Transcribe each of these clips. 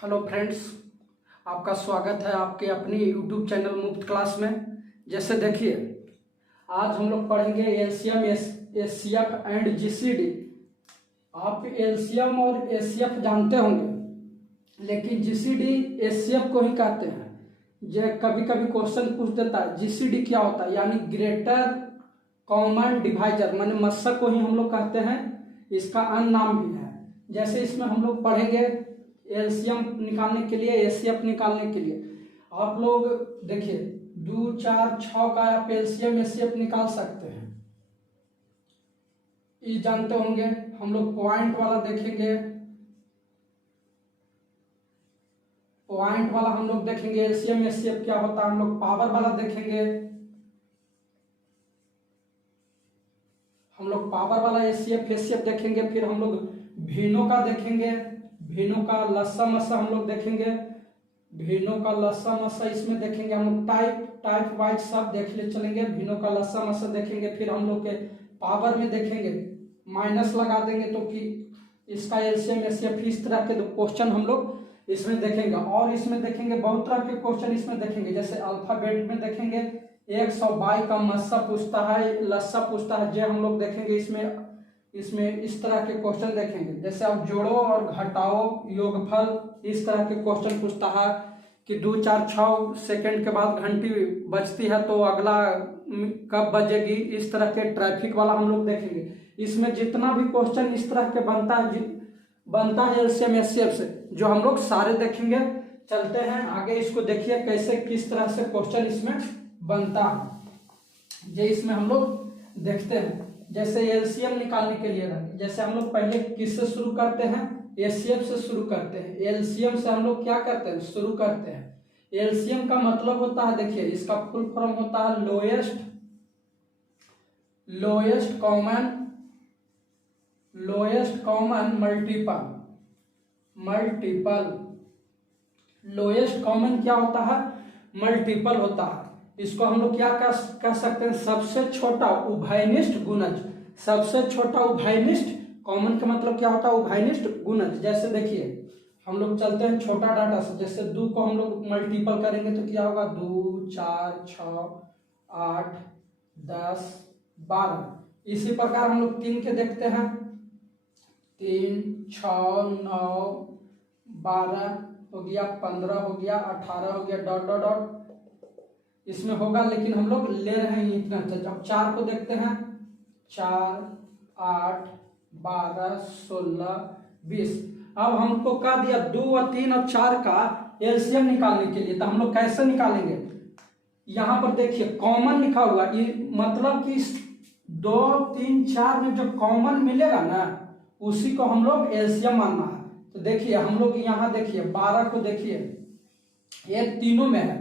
Hello friends, आपका स्वागत है आपके अपनी यूट्यूब चैनल मुफ्त क्लास में। जैसे देखिए, आज हम लोग पढ़ेंगे एलसीएम, एचसीएफ एंड जीसीडी। आप एलसीएम और एचसीएफ जानते होंगे, लेकिन जीसीडी एचसीएफ को ही कहते हैं। जो कभी कभी क्वेश्चन पूछ देता है जीसीडी क्या होता है, यानी ग्रेटर कॉमन डिवाइजर, माने मस्सक को ही हम लोग कहते हैं। इसका अन्य नाम भी है। जैसे इसमें हम लोग पढ़ेंगे एलसीएम निकालने के लिए, एचसीएफ निकालने के लिए आप लोग देखिए 2, 4, 6 का आप एलसीएम एचसीएफ निकाल सकते हैं। ये जानते होंगे। हम लोग पॉइंट वाला देखेंगे, पॉइंट वाला हम लोग देखेंगे एलसीएम एचसीएफ क्या होता है। हम लोग पावर वाला देखेंगे, हम लोग पावर वाला एचसीएफ एचसीएफ देखेंगे। फिर हम लोग भिन्नों का देखेंगे, भिन्नों का लस्सा मस्सा हम लोग देखेंगे, भिन्नों का लस्सा मस्सा इसमें देखेंगे। हम लोग टाइप वाइज सब देख ले चलेंगे। भिन्नों का लस्सा मस्सा देखेंगे। फिर हम लोग के पावर में देखेंगे, माइनस लगा देंगे तो कि इसका एलसीएम एचसीएफ इस तरह के क्वेश्चन हम लोग इसमें देखेंगे। और इसमें देखेंगे बहुत तरह के क्वेश्चन इसमें देखेंगे। जैसे अल्फाबेट में देखेंगे 122 का मस्सा पूछता है, लस्सा पूछता है, जे हम लोग देखेंगे। इसमें इस तरह के क्वेश्चन देखेंगे। जैसे आप जोड़ो और घटाओ, योगफल, इस तरह के क्वेश्चन पूछता है कि 2, 4, 6 सेकंड के बाद घंटी बजती है तो अगला कब बजेगी। इस तरह के ट्रैफिक वाला हम लोग देखेंगे। इसमें जितना भी क्वेश्चन इस तरह के बनता है एलसीएम एचसीएफ से, जो हम लोग सारे देखेंगे। चलते हैं आगे, इसको देखिए कैसे किस तरह से क्वेश्चन इसमें बनता है। जो इसमें हम लोग देखते हैं। जैसे एलसीएम निकालने के लिए जैसे हम लोग पहले किससे शुरू करते हैं, एचसीएफ से शुरू करते हैं। एलसीएम से हम लोग क्या करते हैं, शुरू करते हैं। एलसीएम का मतलब होता है, देखिए इसका फुल फॉर्म होता है lowest common multiple. Lowest common क्या होता है, मल्टीपल होता है। इसको हम लोग क्या कह सकते हैं, सबसे छोटा उभयनिष्ठ गुणज। सबसे छोटा उभयनिष्ठ, कॉमन का मतलब क्या होता है, उभयनिष्ठ गुणज। जैसे देखिए हम लोग चलते हैं छोटा डाटा से। जैसे 2 को हम लोग मल्टीपल करेंगे तो क्या होगा, 2, 4, 6, 8, 10, 12। इसी प्रकार हम लोग 3 के देखते हैं, 3, 6, 9, 12 हो गया, 15 हो गया, 18 हो गया, डॉट डॉट डॉट इसमें होगा। लेकिन हम लोग ले रहे हैं इतना। अब 4 को देखते हैं, 4, 8, 12, 16, 20। अब हमको क्या दिया, 2 और 3 और 4 का एलसीएम निकालने के लिए। तो हम लोग कैसे निकालेंगे, यहां पर देखिए कॉमन लिखा हुआ, मतलब कि 2, 3, 4 में जो कॉमन मिलेगा ना, उसी को हम लोग एलसीएम मानना है। तो देखिए हम लोग यहाँ देखिए 12 को देखिए, एक तीनों में है,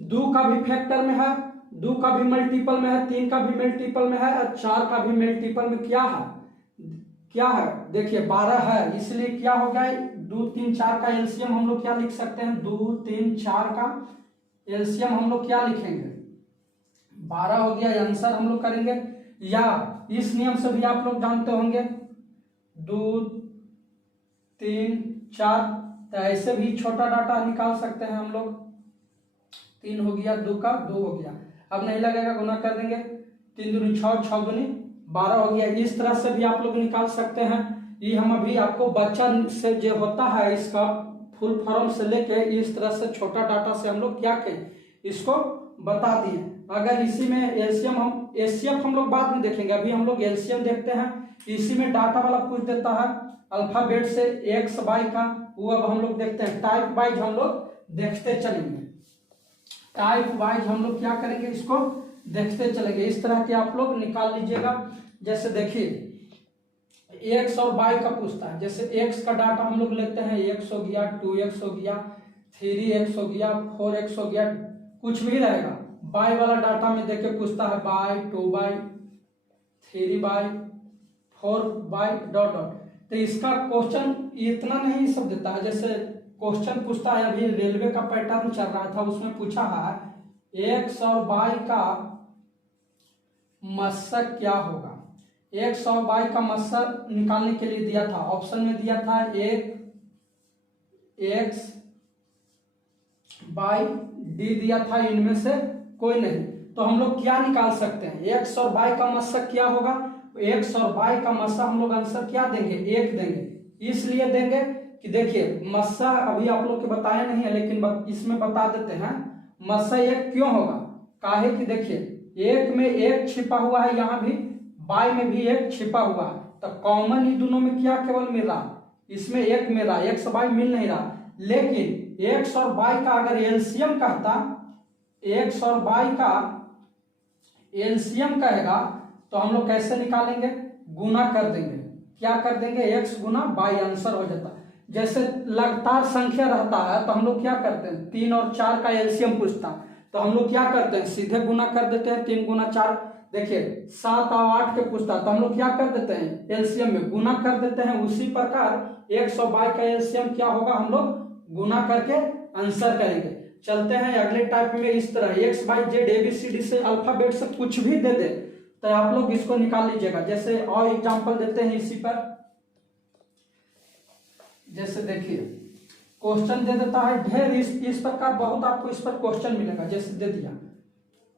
2 का भी फैक्टर में है, 2 का भी मल्टीपल में है, 3 का भी मल्टीपल में है, और 4 का भी मल्टीपल में क्या है देखिए 12 है। इसलिए क्या हो गया, 2, 3, 4 का एलसीएम हम लोग क्या लिख सकते हैं, 2, 3, 4 का एलसीएम हम लोग क्या लिखेंगे, 12 हो गया। आंसर हम लोग करेंगे। या इस नियम से भी आप लोग जानते होंगे, 2, 3, 4। तो ऐसे भी छोटा डाटा निकाल सकते हैं हम लोग। 3 हो गया, 2 का 2 हो गया। अब नहीं लगेगा, गुना कर देंगे, 3 दूनी 6, 6 दूनी 12 हो गया। इस तरह से भी आप लोग निकाल सकते हैं। ये हम अभी आपको बच्चा से जो होता है इसका फुल फॉर्म से लेके इस तरह से छोटा डाटा से हम लोग क्या करें, इसको बता दिए। अगर इसी में एलसीएम हम एचसीएफ हम लोग बाद में देखेंगे, अभी हम लोग एलसीएम देखते हैं। इसी में डाटा वाला पूछ देता है अल्फाबेट से एक्स वाई का, वो अब हम लोग देखते हैं। टाइप वाइज हम लोग देखते चलेंगे, टाइप वाइज हम लोग क्या करेंगे, इसको देखते चलेंगे। इस तरह के आप लोग निकाल लीजिएगा। जैसे देखिए एक्स और वाई का पूछता है। जैसे एक्स का डाटा हम लोग लेते हैं, एक्स हो गया, 2x हो गया, 3x हो गया, 4x हो गया, कुछ भी रहेगा। वाई वाला डाटा में देख के पूछता है by, 2y, 3y, 4y dot dot. तो इसका क्वेश्चन इतना नहीं सब देता है। जैसे क्वेश्चन पूछता है, अभी रेलवे का पैटर्न चल रहा था, उसमें पूछा है एक्स और वाई का मस्सक क्या होगा। एक्स और वाई का मस्सक निकालने के लिए दिया था, ऑप्शन में दिया था 1, एक्स बाई डी दिया था, इनमें से कोई नहीं, तो हम लोग क्या निकाल सकते हैं, एक्स और वाई का मस्सक क्या होगा, एक्स और वाई का मस्सा हम लोग आंसर क्या देंगे, एक देंगे। इसलिए देंगे कि देखिए मस्सा अभी आप लोग के बताया नहीं है, लेकिन इसमें बता देते हैं मस्सा एक क्यों होगा, काहे कि देखिए एक में एक छिपा हुआ है, यहाँ भी वाई में भी एक छिपा हुआ है, तो कॉमन ही दोनों में क्या केवल मिल रहा, इसमें एक मिल रहा, एक्स वाई मिल नहीं रहा। लेकिन एक्स और वाई का अगर एलसीएम कहता, एक्स और वाई का एलसीएम कहेगा तो हम लोग कैसे निकालेंगे, गुना कर देंगे, क्या कर देंगे, एक्स गुना वाई, आंसर हो जाता। जैसे लगातार संख्या रहता है तो हम लोग क्या करते हैं, 3 और 4 का एलसीएम पूछता तो हम लोग क्या करते हैं, सीधे गुना कर देते हैं, 3 गुना 4, देखिए 7 और 8 के पूछता तो हम लोग क्या कर देते हैं, एलसीएम में गुना कर देते हैं। उसी प्रकार एक्स और वाई का एलसीएम क्या होगा, हम लोग गुना करके आंसर करेंगे। चलते हैं अगले टाइप में, इस तरह एक्स वाई जेड एबीसीडी से अल्फाबेट से कुछ भी दे दे तो आप लोग इसको निकाल लीजिएगा। जैसे और एग्जांपल देते हैं इसी पर, जैसे देखिए क्वेश्चन दे देता है ढेर, इस प्रकार बहुत आपको इस पर क्वेश्चन मिलेगा। जैसे दे दिया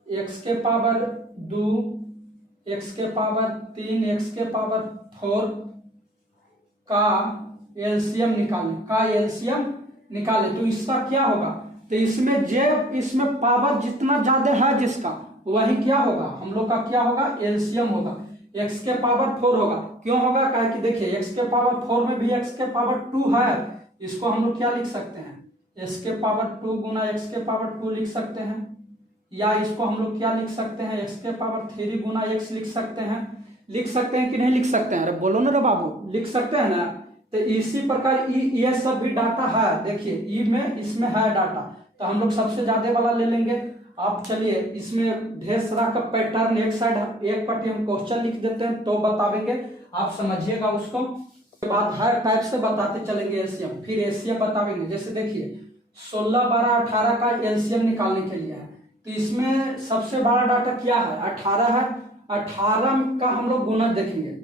एक्स के पावर 2, एक्स के पावर 3, एक्स के पावर 4 का एलसीएम निकाले तो इसका क्या होगा, तो इसमें पावर जितना ज्यादा है जिसका वही क्या होगा, हम लोग का क्या होगा, एलसीएम होगा। एक्स के पावर 4 होगा, क्यों होगा, कहे कि देखिए एक्स के पावर 4 में भी एक्स के पावर 2 है, इसको हम लोग क्या लिख सकते हैं, एक्स के पावर 2 गुना एक्स के पावर 2 लिख सकते हैं, या इसको हम लोग क्या लिख सकते हैं, एक्स के पावर 3 गुना एक्स लिख सकते हैं कि नहीं लिख सकते हैं, अरे बोलो ना रे बाबू, लिख सकते हैं ना। तो इसी प्रकार ये सब भी डाटा है, देखिए ई में इसमें है डाटा, तो हम लोग सबसे ज्यादा वाला ले लेंगे। आप चलिए इसमें ढेर सारा का पैटर्न एक साइड एक पट्टी हम क्वेश्चन लिख देते हैं तो बतावेंगे, आप समझिएगा उसको, उसके बाद हर टाइप से बताते चलेंगे एलसीएम, फिर एलसीएम बतावेंगे। जैसे देखिए 16, 12, 18 का एलसीएम निकालने के लिए है, तो इसमें सबसे बड़ा डाटा क्या है, 18 है, 18 का हम लोग गुना देखेंगे।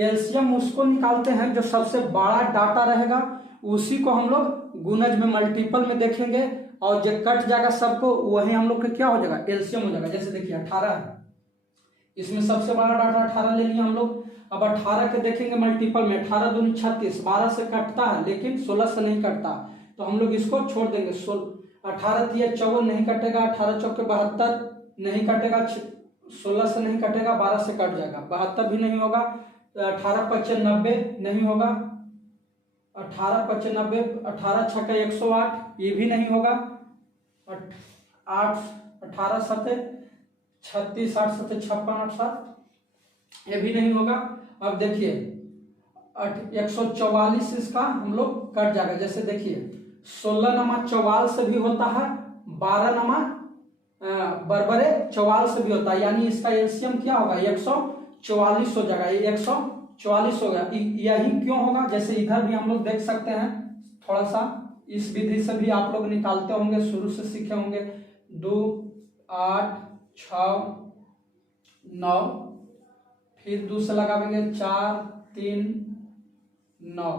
एलसीएम उसको निकालते हैं जो सबसे बड़ा डाटा रहेगा, उसी को हम लोग गुणज में मल्टीपल में देखेंगे, और जो कट जाएगा सबको वही हम लोग का क्या हो जाएगा, एलसीएम हो जाएगा। जैसे देखिए 18 है, इसमें सबसे बड़ा डाटा 18 ले लिया हम लोग। अब 18 के देखेंगे मल्टीपल में, 18 दूनी 36, 12 से कटता है लेकिन 16 से नहीं कटता, तो हम लोग इसको छोड़ देंगे। 18 दिया 54 नहीं कटेगा, 18 चौके 72 नहीं कटेगा, 16 से नहीं कटेगा, 12 से कट जाएगा, 72 भी नहीं होगा, 18 पच्चे 90 नहीं होगा, 18 पच्चे 90, 18 छक्का 108 ये भी नहीं होगा, 8 18 सते 36, 8 सते 56, 8 7 ये भी नहीं होगा। अब देखिए 144 इसका हम लोग कट जाएगा। जैसे देखिए 16 नमा 44 से भी होता है, 12 नमा बरबरे 44 से भी होता है, यानी इसका एलसीएम क्या होगा, 144 हो जाएगा, 144 हो गया। यही क्यों होगा, जैसे इधर भी हम लोग देख सकते हैं, थोड़ा सा इस विधि से भी आप लोग निकालते होंगे, शुरू से सीखे होंगे। 2, 8, 6, 9, फिर 2 से लगावेंगे 4, 3, 9,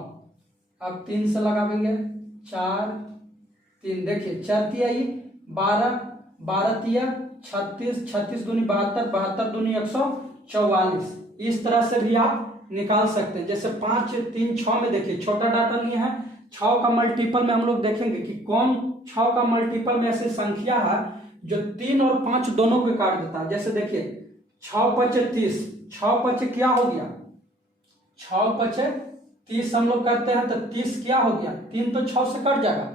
अब 3 से लगावेंगे 4, 3, देखिए 4 तिया 12, 12 तिया 36, 36 दूनी 72, 72 दूनी 144, इस तरह से भी आप निकाल सकते हैं। जैसे 5, 3, 6 में देखिए छोटा डाटा नहीं है, 6 का मल्टीपल में हम लोग देखेंगे कि कौन 6 का मल्टीपल में ऐसी संख्या है जो 3 और 5 दोनों को काट देता है। जैसे देखिए 6 पचे 30, 6 पचे क्या हो गया, 6 पचे 30 हम लोग करते हैं तो 30 क्या हो गया, 3 तो 6 से कट जाएगा,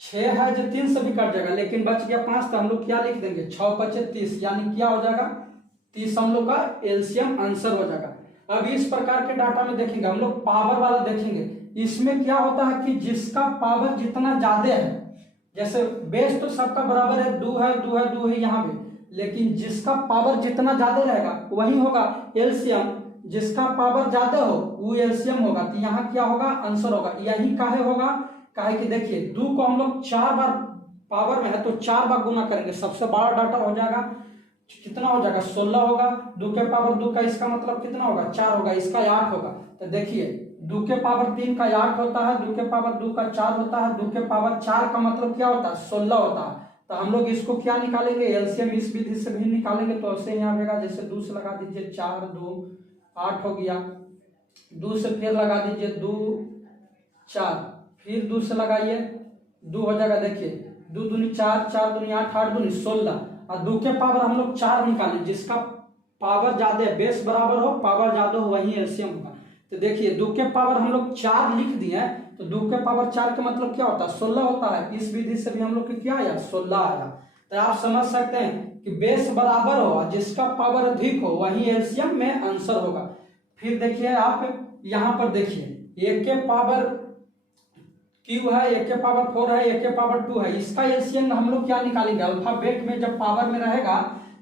6 है जो 3 से भी कट जाएगा, लेकिन बच गया 5, तो हम लोग क्या लिख देंगे, 6 पचे 30, यानी क्या हो जाएगा, 30 हम लोग का एलसीएम आंसर हो जाएगा। अब इस प्रकार के डाटा में देखेंगे हम लोग पावर वाला देखेंगे, इसमें क्या होता है कि जिसका पावर जितना ज्यादा है, जैसे बेस तो सबका बराबर है, 2 है 2 है 2 है यहाँ पे, लेकिन जिसका पावर जितना ज्यादा रहेगा वही होगा एलसीएम, जिसका पावर ज्यादा हो वो एलसीएम होगा, तो यहाँ क्या होगा, आंसर होगा। यही काहे होगा, काहे कि देखिए 2 को हम लोग 4 बार पावर में है तो 4 बार गुना करेंगे, सबसे बड़ा डाटा हो जाएगा, कितना हो जाएगा, 16 होगा, 2 के पावर 2 का इसका मतलब कितना होगा, 4 होगा, इसका 8 होगा। तो देखिए 2 के पावर 3 का 8 होता है, 2 के पावर 2 का 4 होता है, 2 के पावर 4 का मतलब क्या होता है 16 होता है। तो हम लोग इसको क्या निकालेंगे, एलसीएम इस विधि से भी निकालेंगे। तो ऐसे यहाँ आएगा, जैसे 2 से लगा दीजिए 4 2 8 हो गया, 2 से फिर लगा दीजिए 2 4, फिर 2 से लगाइए 2 हो जाएगा। देखिए 2 दूनी 4, 4 दूनी 8, 8 दूनी 16, और 2 के पावर हम लोग 4 निकालें, जिसका पावर ज्यादा है, बेस बराबर हो पावर ज्यादा हो वही एलसीएम होगा। तो देखिए 2 के पावर हम लोग 4 लिख दिए, तो 2 के पावर 4 का मतलब क्या होता है 16 होता है। इस विधि से भी हम लोग क्या आया 16 आया। तो आप समझ सकते हैं कि बेस बराबर हो, जिसका पावर अधिक हो वही एलसीएम में आंसर होगा। फिर देखिए आप यहाँ पर देखिए 1 के पावर क्यू है, 1 के पावर 4 है, 1 के पावर 2 है, इसका एलसीएम हम लोग क्या निकालेंगे, अल्फाबेट में जब पावर में रहेगा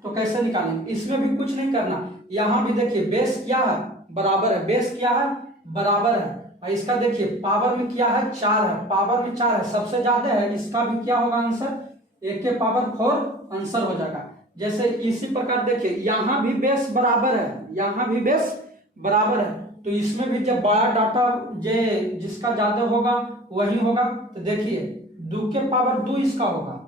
तो कैसे निकालेंगे। इसमें भी कुछ नहीं करना, यहाँ भी देखिए बेस क्या है बराबर है, बेस क्या है बराबर है, और इसका देखिए पावर में क्या है 4 है, पावर में 4 है, सबसे ज्यादा है, इसका भी क्या होगा आंसर 1 के पावर 4 आंसर हो जाएगा। जैसे इसी प्रकार देखिए यहाँ भी बेस बराबर है, यहाँ भी बेस बराबर है, तो इसमें भी जब बड़ा डाटा जिसका ज्यादा होगा वही होगा। तो देखिए 2 के पावर 2 इसका होगा,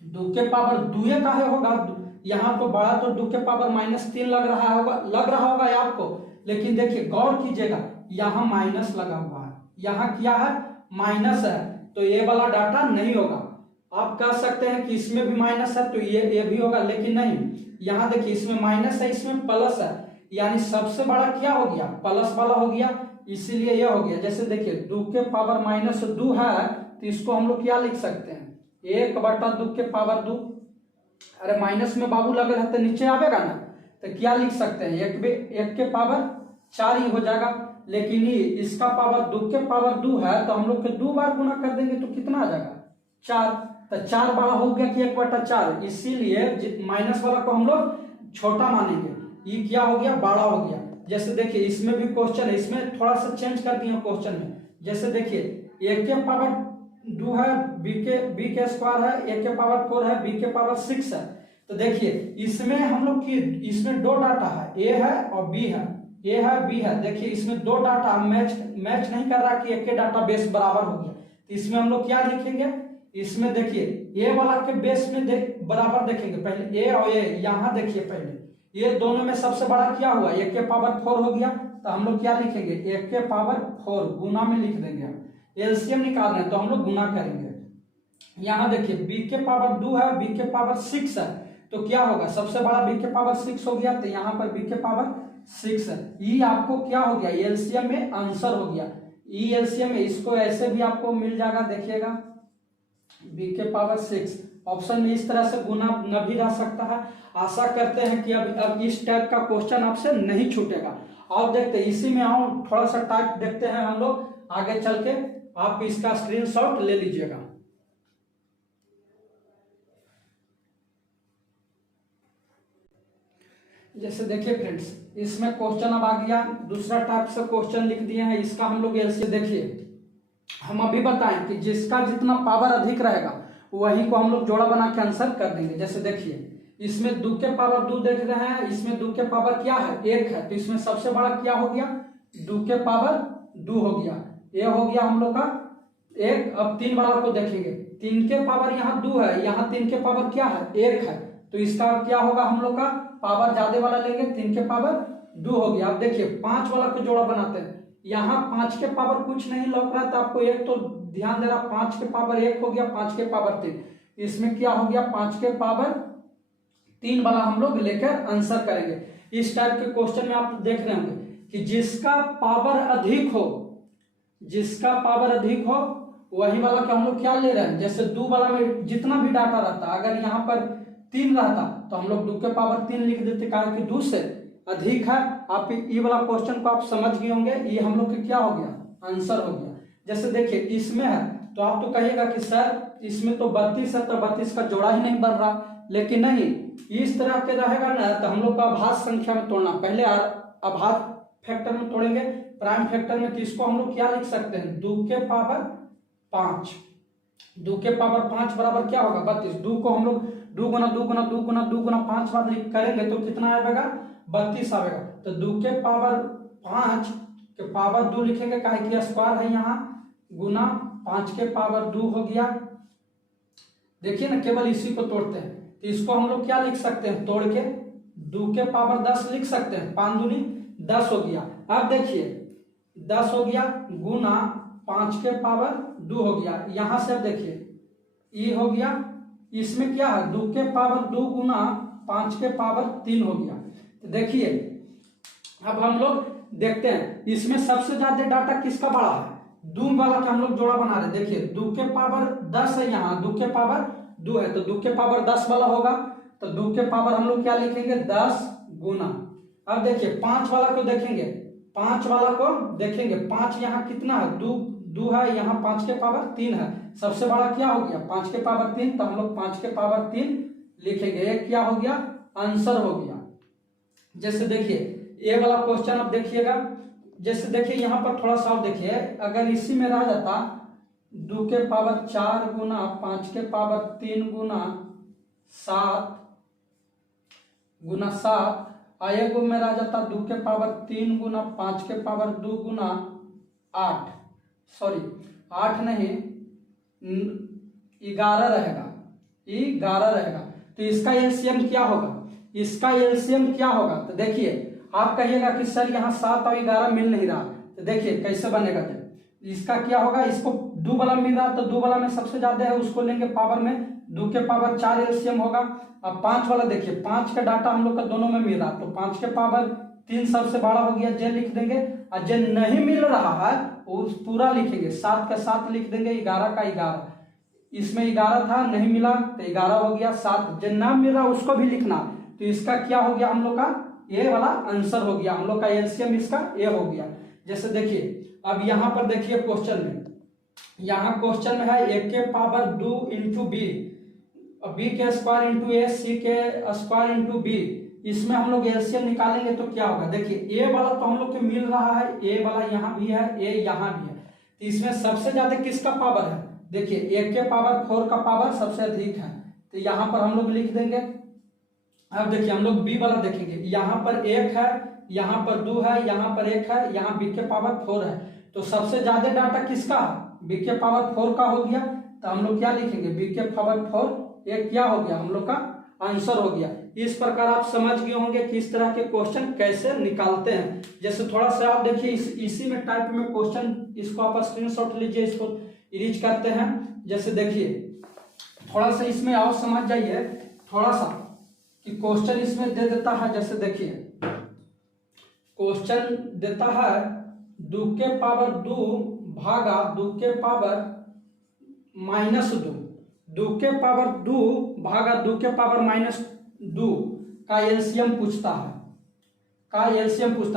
2 के पावर 2 का है होगा, यहाँ तो बड़ा तो 2 के पावर -3 लग रहा होगा आपको, लेकिन देखिए गौर कीजिएगा यहाँ माइनस लगा हुआ है, यहाँ क्या है माइनस है, तो ये वाला डाटा नहीं होगा। आप कह सकते हैं कि इसमें भी माइनस है तो ये भी होगा, लेकिन नहीं, यहाँ देखिए इसमें माइनस है इसमें प्लस है, यानी सबसे बड़ा क्या हो गया प्लस वाला हो गया, इसीलिए यह हो गया। जैसे देखिए 2 के पावर -2 है, तो इसको हम लोग क्या लिख सकते हैं 1/2 के पावर 2। अरे माइनस में बाबू लगे रहते नीचे आवेगा ना, तो क्या लिख सकते हैं 1 के पावर 4 ही हो जाएगा। लेकिन इसका पावर 2 के पावर 2 है, तो हम लोग के 2 बार गुना कर देंगे तो कितना आ जाएगा 4, तो 4 बड़ा हो गया कि 1/4, इसीलिए माइनस वाला को हम लोग छोटा मानेंगे, ये क्या हो गया बड़ा हो गया। जैसे देखिए इसमें भी क्वेश्चन है, इसमें थोड़ा सा चेंज कर दिया क्वेश्चन में। जैसे देखिए 1 के पावर 2 है, बी के स्क्वायर है, 1 के पावर 4 है, बी के पावर 6 है। तो देखिए इसमें हम लोग की इसमें 2 डाटा है, ए है और बी है, ए है बी है। देखिए इसमें 2 डाटा मैच नहीं कर रहा कि एक के डाटा बेस बराबर हो गया, तो इसमें हम लोग क्या लिखेंगे, इसमें देखिए ए वाला के बेस में बराबर देखेंगे, पहले ए और ए, यहाँ देखिए पहले ये दोनों में सबसे बड़ा क्या हुआ 1 के पावर 4 हो गया, तो हम लोग क्या लिखेंगे 1 के पावर 4 गुना में लिख देंगे। हम एलसीएम निकाल रहे हैं तो हम लोग गुना करेंगे। यहाँ देखिए बी के पावर 2 है, बी के पावर 6 है, तो क्या होगा सबसे बड़ा बी के पावर 6 हो गया, तो यहाँ पर बी के पावर 6 है। ये आपको क्या हो गया एलसीएम में आंसर हो गया। ई एलसीएम में इसको ऐसे भी आपको मिल जाएगा, देखिएगा बी के पावर 6 ऑप्शन में इस तरह से गुना न भी रह सकता है। आशा करते हैं कि अब इस टाइप का क्वेश्चन आपसे नहीं छूटेगा। और देखते हैं इसी में आओ थोड़ा सा टाइप देखते हैं हम लोग आगे चल के, आप इसका स्क्रीनशॉट ले लीजिएगा। जैसे देखिए फ्रेंड्स इसमें क्वेश्चन अब आ गया, दूसरा टाइप से क्वेश्चन लिख दिए हैं, इसका हम लोग एलसीएम देखिए हम अभी बताएं कि जिसका जितना पावर अधिक रहेगा वही को हम लोग जोड़ा बना के आंसर कर देंगे। जैसे देखिए इसमें 2 के पावर 2 देख रहे हैं, इसमें 2 के पावर क्या है 1 है, तो इसमें सबसे बड़ा क्या हो गया 2 के पावर 2 हो गया, ये हो गया हम लोग का 1। अब 3 वाला को देखेंगे, 3 के पावर यहाँ 2 है, यहाँ 3 के पावर क्या है 1 है, तो इसका क्या होगा हम लोग का पावर ज्यादा वाला लेंगे, 3 के पावर 2 हो गया। अब देखिए 5 वाला को जोड़ा बनाते हैं, यहाँ 5 के पावर कुछ नहीं लग रहा, तो आपको एक तो ध्यान देना 5 के पावर 1 हो गया, 5 के पावर 3, इसमें क्या हो गया 5 के पावर 3 वाला हम लोग लेकर आंसर करेंगे। इस टाइप के क्वेश्चन में आप देख रहे होंगे कि जिसका पावर अधिक हो, जिसका पावर अधिक हो वही वाला का हम लोग क्या ले रहे हैं। जैसे 2 वाला में जितना भी डाटा रहता, अगर यहाँ पर 3 रहता तो हम लोग 2 के पावर 3 लिख देते, कारण कि 2 से अधिक है। आप ये वाला क्वेश्चन को आप समझ गए होंगे, ये हम लोग के क्या हो गया आंसर हो गया। जैसे देखिए इसमें है तो आप तो कहिएगा कि सर इसमें तो 32 है, तो 32 का जोड़ा ही नहीं बन रहा, लेकिन नहीं इस तरह के रहेगा ना, तो हम लोग को अभाज्य संख्या में तोड़ना, पहले अभाज्य फैक्टर में तोड़ेंगे, प्राइम फैक्टर में, तो इसको हम लोग क्या लिख सकते हैं 2 के पावर 5, 2 के पावर 5 बराबर क्या होगा 32। 2 को हम लोग 2 गुना 2 गुना 2 गुना 2 गुना 5 बार करेंगे तो कितना आएगा 32 आएगा। तो 2 के पावर 5 के पावर 2 लिखेंगे, काहे कि स्क्वायर है यहाँ, गुना 5 के पावर 2 हो गया। देखिए ना, केवल इसी को तोड़ते हैं, तो इसको हम लोग क्या लिख सकते हैं, तोड़ के 2 के पावर 10 लिख सकते हैं, 5 दूनी 10 हो गया। अब देखिए 10 हो गया गुना 5 के पावर 2 हो गया। यहां से अब देखिए ई हो गया, इसमें क्या है 2 के पावर 2 गुना 5 के पावर 3 हो गया। तो देखिए अब हम लोग देखते हैं इसमें सबसे ज्यादा डाटा किसका बड़ा है, 2 वाला का हम लोग जोड़ा बना रहे। देखिए 2 के पावर 10 है, यहाँ 2 के पावर 2 है, तो 2 के पावर 10 वाला होगा, तो 2 के पावर हम लोग क्या लिखेंगे 10 गुना। अब देखिए 5 वाला को देखेंगे, 5 वाला को देखेंगे, 5 यहाँ कितना है 2 है, यहाँ 5 के पावर 3 है, सबसे बड़ा क्या हो गया 5 के पावर 3, तो हम लोग 5 के पावर 3 लिखेंगे। ये क्या हो गया, आंसर हो गया। जैसे देखिए ये वाला क्वेश्चन आप देखिएगा, जैसे देखिए यहाँ पर थोड़ा सा देखिए, अगर इसी में रह जाता 2 के पावर 4 गुना 5 के पावर 3 गुना 7 आएगो में रह जाता 2 के पावर 3 गुना 5 के पावर 2 गुना 8, सॉरी 8 नहीं 11 रहेगा, 11 रहेगा। तो इसका एलसीएम क्या होगा, इसका एलसीएम क्या होगा, तो देखिए आप कहिएगा कि सर यहाँ 7 और 11 मिल नहीं रहा, तो देखिए कैसे बनेगा। इसका क्या होगा, इसको 2 वाला मिल रहा, तो 2 वाला में सबसे ज्यादा है उसको लेंगे पावर में, 2 के पावर 4 एलसीएम होगा। अब 5 वाला देखिए, 5 का डाटा हम लोग का दोनों में मिल रहा, तो 5 के पावर 3 सबसे बड़ा हो गया, जे लिख देंगे। और जे नहीं मिल रहा है वो पूरा लिखेंगे, 7 का 7 लिख देंगे, 11 का 11, इसमें 11 था नहीं मिला तो 11 हो गया, 7 जो ना मिल रहा उसको भी लिखना। तो इसका क्या हो गया हम लोग का, ये वाला आंसर हो गया, हम लोग का एलसीएम इसका ये हो गया। जैसे देखिए अब यहाँ पर देखिए क्वेश्चन में, यहाँ क्वेश्चन में है 1 के पावर 2 इंटू बी, बी के स्क्वायर इंटू ए, सी के स्क्वायर इंटू बी, इसमें हम लोग एलसीएम निकालेंगे तो क्या होगा। देखिए ए वाला तो हम लोग को मिल रहा है, ए वाला यहाँ भी है, ए यहाँ भी है, तो इसमें सबसे ज्यादा किसका पावर है, देखिए 1 के पावर 4 का पावर सबसे अधिक है, तो यहाँ पर हम लोग लिख देंगे। अब देखिए हम लोग बी वाला देखेंगे, यहाँ पर 1 है, यहाँ पर 2 है, यहाँ पर 1 है, यहाँ बी के पावर 4 है, तो सबसे ज्यादा डाटा किसका है, बी के पावर 4 का हो गया, तो हम लोग क्या लिखेंगे बी के पावर 4, ये क्या हो गया हम लोग का आंसर हो गया। इस प्रकार आप समझ गए होंगे कि इस तरह के क्वेश्चन कैसे निकालते हैं। जैसे थोड़ा सा आप देखिए इसी में टाइप में क्वेश्चन, इसको आप स्क्रीनशॉट लीजिए, इसको इरेज करते हैं। जैसे देखिए थोड़ा सा इसमें और समझ जाइए थोड़ा सा कि क्वेश्चन इसमें दे देता है। जैसे देखिए क्वेश्चन देता है 2 के पावर 2 भागा 2 के पावर -2, 2 के पावर 2 भागा 2 के पावर -2 का एलसीएम पूछता है,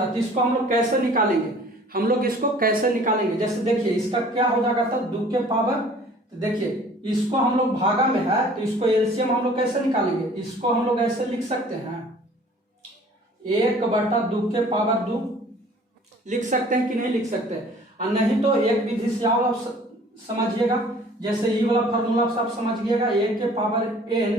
तो इसको हम लोग कैसे निकालेंगे, हम लोग इसको कैसे निकालेंगे। जैसे देखिए इसका क्या हो जाएगा था 2 के पावर, तो देखिए इसको हम लोग भागा में है तो इसको एलसीएम हम लोग कैसे निकालेंगे, इसको हम लोग ऐसे लिख सकते हैं 1/2 के पावर 2 लिख सकते हैं कि नहीं लिख सकते, और नहीं तो एक विधि से और आप समझिएगा। जैसे ये वाला फॉर्मूला आप समझिएगा, 1 के पावर n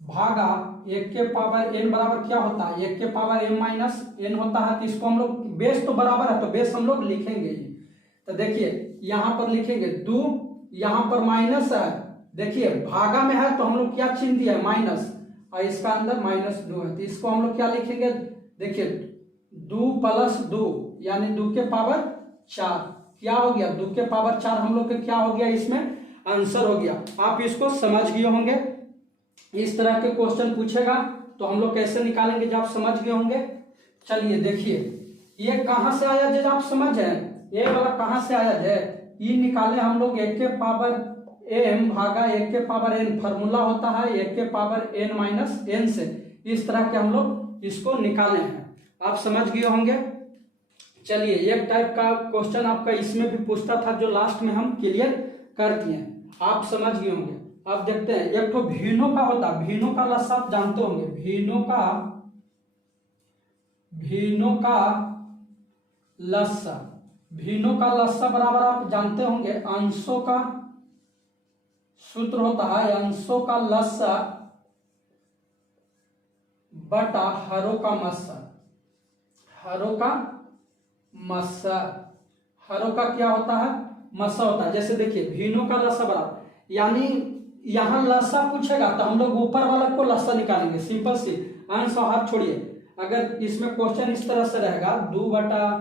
भागा 1 के पावर n बराबर क्या होता है 1 के पावर m-n होता है। तो इसको हम लोग बेस तो बराबर है तो बेस हम लोग लिखेंगे ही। तो देखिए यहाँ पर लिखेंगे 2, यहाँ पर माइनस है, देखिए भागा में है तो हम लोग क्या चिन्ह दिया है माइनस, और इसका अंदर -2 है, तो इसको हम लोग क्या लिखेंगे, देखिए 2 + 2 यानी 2 के पावर 4 क्या हो गया, 2 के पावर 4 हम लोग के क्या हो गया, इसमें आंसर हो गया। आप इसको समझ गए होंगे, इस तरह के क्वेश्चन पूछेगा तो हम लोग कैसे निकालेंगे जब आप समझ गए होंगे। चलिए देखिए ये कहाँ से आया जब आप समझ है, ये वाला कहाँ से आया है, ये निकाले हम लोग 1 के पावर m भागा 1 के पावर n, फार्मूला होता है 1 के पावर n-n से, इस तरह के हम लोग इसको निकाले हैं, आप समझ गए होंगे। चलिए एक टाइप का क्वेश्चन आपका इसमें भी पूछता था जो लास्ट में हम क्लियर कर दिए, आप समझ गए होंगे। अब देखते हैं एक तो भीनों का होता, भीनों का लस्सा आप जानते होंगे, भीनों का लस्सा बराबर आप जानते होंगे अंशों का सूत्र होता है अंशों का लस्सा बटा हरों का मस्सा, हरों का मस्सा। हरों का क्या होता है? मस्सा होता है। जैसे देखिए भीनों का लस्सा बराबर, यानी यहाँ लस्सा पूछेगा तो हम लोग ऊपर वाला को लस्सा निकालेंगे, सिंपल सी। अंश और हाथ छोड़िए। अगर इसमें क्वेश्चन इस तरह से रहेगा 2/5,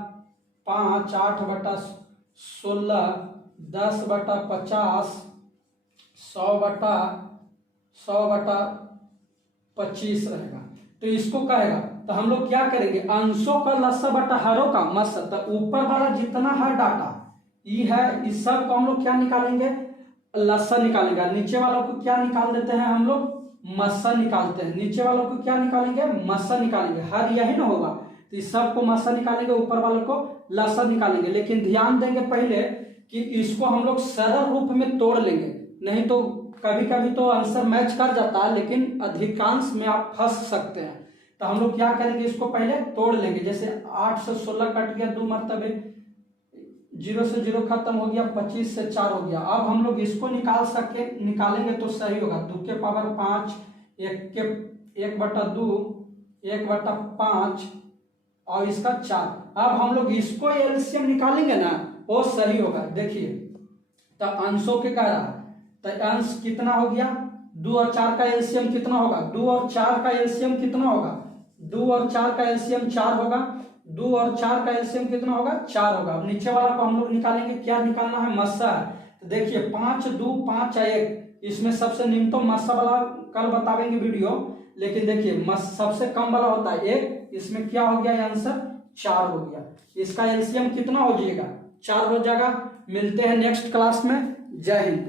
8/16, 10/50, 100/25 रहेगा। तो इसको कहेगा तो हम लोग क्या करेंगे, अंशों का लस्सा बटा हरों का मस्सा। तो ऊपर वाला जितना है डाटा ई है, इस सब को हम लोग क्या निकालेंगे, लस्सा निकालेंगे। नीचे वालों को क्या निकाल देते हैं हम लोग, मस्सा निकालते हैं। नीचे वालों को क्या निकालेंगे, मस्सा निकालेंगे। हर यही ना होगा, तो इस सब को मस्सा निकालेंगे, ऊपर वालों को लस्सा निकालेंगे। लेकिन ध्यान देंगे पहले कि इसको हम लोग सरल रूप में तोड़ लेंगे, नहीं तो कभी कभी तो आंसर मैच कर जाता है, लेकिन अधिकांश में आप फंस सकते हैं। तो हम लोग क्या करेंगे, इसको पहले तोड़ लेंगे। जैसे 8 से 16 कट गया 2 मरतबे, 0 से 0 खत्म हो गया, 25 से 4 हो गया। अब हम लोग इसको निकालेंगे तो सही होगा। 2 के पावर 5, 1/2, 1/5 और इसका 4। अब हम लोग इसको एलसीएम निकालेंगे ना, वो सही होगा। देखिए तो अंशों के कह रहा है, तो अंश कितना हो गया, 2 और 4 का एलसीएम कितना होगा, 2 और 4 का एलसीएम कितना होगा, 2 और 4 का एलसीएम 4 होगा। 2 और 4 का एलसीएम कितना होगा, 4 होगा। नीचे वाला को हम लोग निकालेंगे, क्या निकालना है, मस्सा है। तो देखिए 5, 2, 5, 1, इसमें सबसे न्यूनतम मस्सा वाला कल बतावेंगे वीडियो। लेकिन देखिए सबसे कम वाला होता है 1, इसमें क्या हो गया आंसर, 4 हो गया। इसका एलसीएम कितना हो जाएगा, 4 हो जाएगा। मिलते हैं नेक्स्ट क्लास में। जय हिंद।